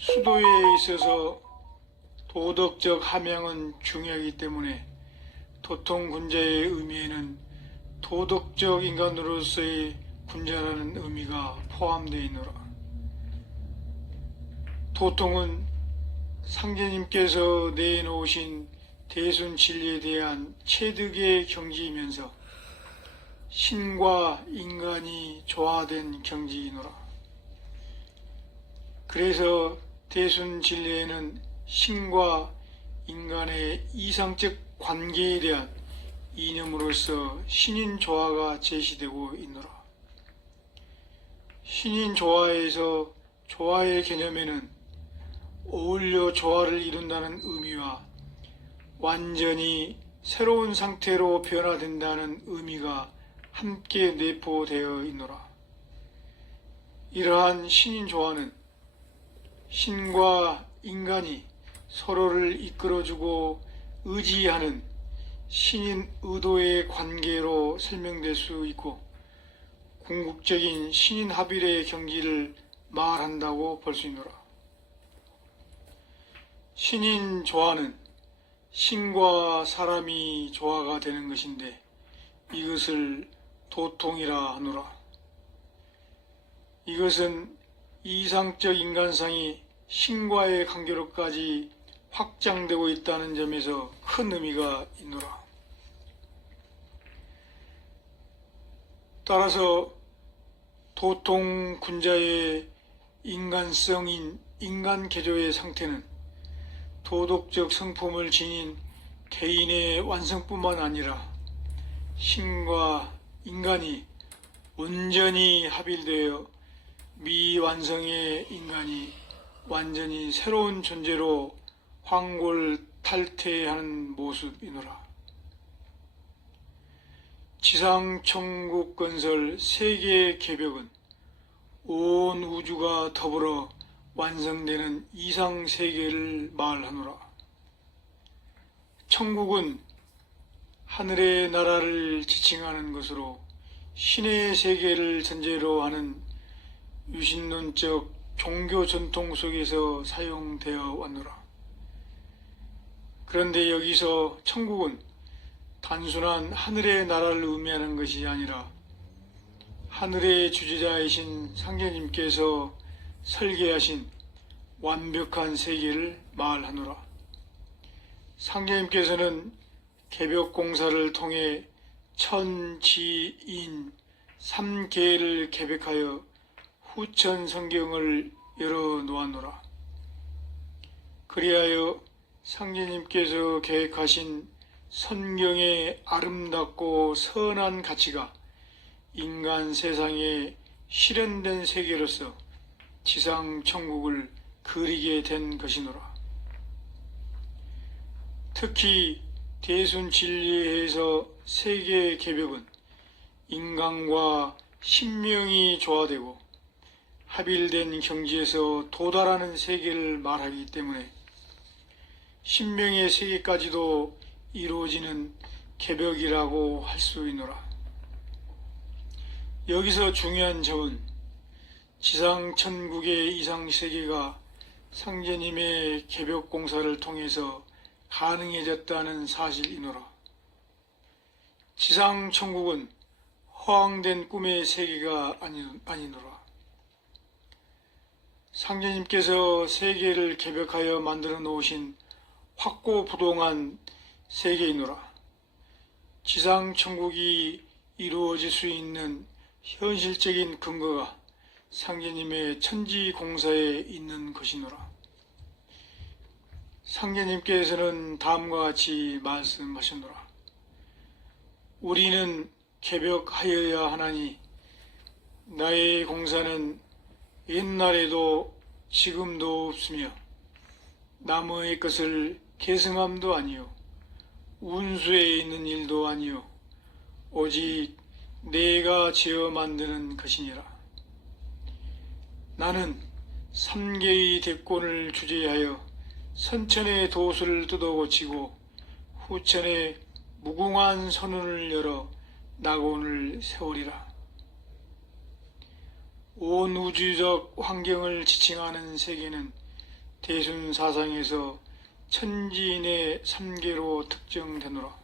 수도에 있어서 도덕적 함양은 중요하기 때문에 도통 군자의 의미에는 도덕적 인간으로서의 군자라는 의미가 포함되어 있노라. 도통은 상제님께서 내놓으신 대순 진리에 대한 체득의 경지이면서 신과 인간이 조화된 경지이노라. 그래서 대순 진리에는 신과 인간의 이상적 관계에 대한 이념으로서 신인 조화가 제시되고 있노라. 신인 조화에서 조화의 개념에는 어울려 조화를 이룬다는 의미와 완전히 새로운 상태로 변화된다는 의미가 함께 내포되어 있노라. 이러한 신인 조화는 신과 인간이 서로를 이끌어주고 의지하는 신인 의도의 관계로 설명될 수 있고 궁극적인 신인 합일의 경지를 말한다고 볼 수 있노라. 신인 조화는 신과 사람이 조화가 되는 것인데 이것을 도통이라 하노라. 이것은 이상적 인간상이 신과의 관계로까지 확장되고 있다는 점에서 큰 의미가 있노라. 따라서 도통 군자의 인간성인 인간 개조의 상태는 도덕적 성품을 지닌 개인의 완성뿐만 아니라 신과 인간이 온전히 합일되어 미완성의 인간이 완전히 새로운 존재로 황골탈퇴하는 모습이노라. 지상천국 건설 세계의 개벽은 온 우주가 더불어 완성되는 이상 세계를 말하노라. 천국은 하늘의 나라를 지칭하는 것으로 신의 세계를 전제로 하는 유신론적 종교 전통 속에서 사용되어 왔노라. 그런데 여기서 천국은 단순한 하늘의 나라를 의미하는 것이 아니라 하늘의 주지자이신 상제님께서 설계하신 완벽한 세계를 말하노라. 상제님께서는 개벽 공사를 통해 천지인 삼계를 개벽하여 후천 성경을 열어 놓았노라. 그리하여 상제님께서 계획하신 성경의 아름답고 선한 가치가 인간 세상에 실현된 세계로서 지상 천국을 그리게 된 것이노라. 특히 대순 진리에서 세계 개벽은 인간과 신명이 조화되고 합일된 경지에서 도달하는 세계를 말하기 때문에 신명의 세계까지도 이루어지는 개벽이라고 할 수 있노라. 여기서 중요한 점은 지상 천국의 이상 세계가 상제님의 개벽 공사를 통해서 가능해졌다는 사실이노라. 지상 천국은 허황된 꿈의 세계가 아니, 아니노라. 상제님께서 세계를 개벽하여 만들어 놓으신 확고부동한 세계이노라. 지상 천국이 이루어질 수 있는 현실적인 근거가 상제님의 천지 공사에 있는 것이노라. 상제님께서는 다음과 같이 말씀하셨노라. 우리는 개벽하여야 하나니 나의 공사는 옛날에도 지금도 없으며 남의 것을 계승함도 아니요 운수에 있는 일도 아니요 오직 내가 지어 만드는 것이니라. 나는 삼계의 대권을 주제하여 선천의 도수를 뜯어고치고 후천의 무궁한 선운을 열어 낙원을 세우리라. 온 우주적 환경을 지칭하는 세계는 대순 사상에서 천지인의 삼계로 특정되노라.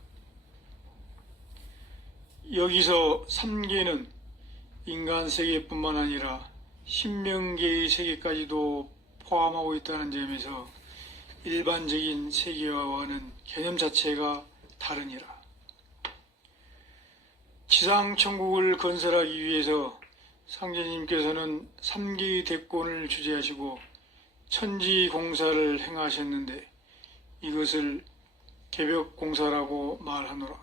여기서 삼계는 인간 세계뿐만 아니라 신명계의 세계까지도 포함하고 있다는 점에서 일반적인 세계화와는 개념 자체가 다르니라. 지상천국을 건설하기 위해서 상제님께서는 삼계의 대권을 주재하시고 천지 공사를 행하셨는데 이것을 개벽 공사라고 말하노라.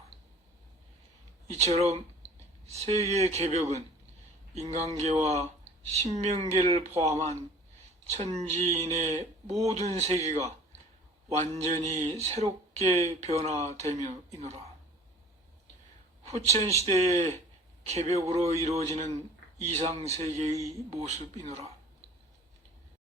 이처럼 세계 개벽은 인간계와 신명계를 포함한 천지인의 모든 세계가 완전히 새롭게 변화되며이노라. 후천 시대의 개벽으로 이루어지는 이상 세계의 모습이노라.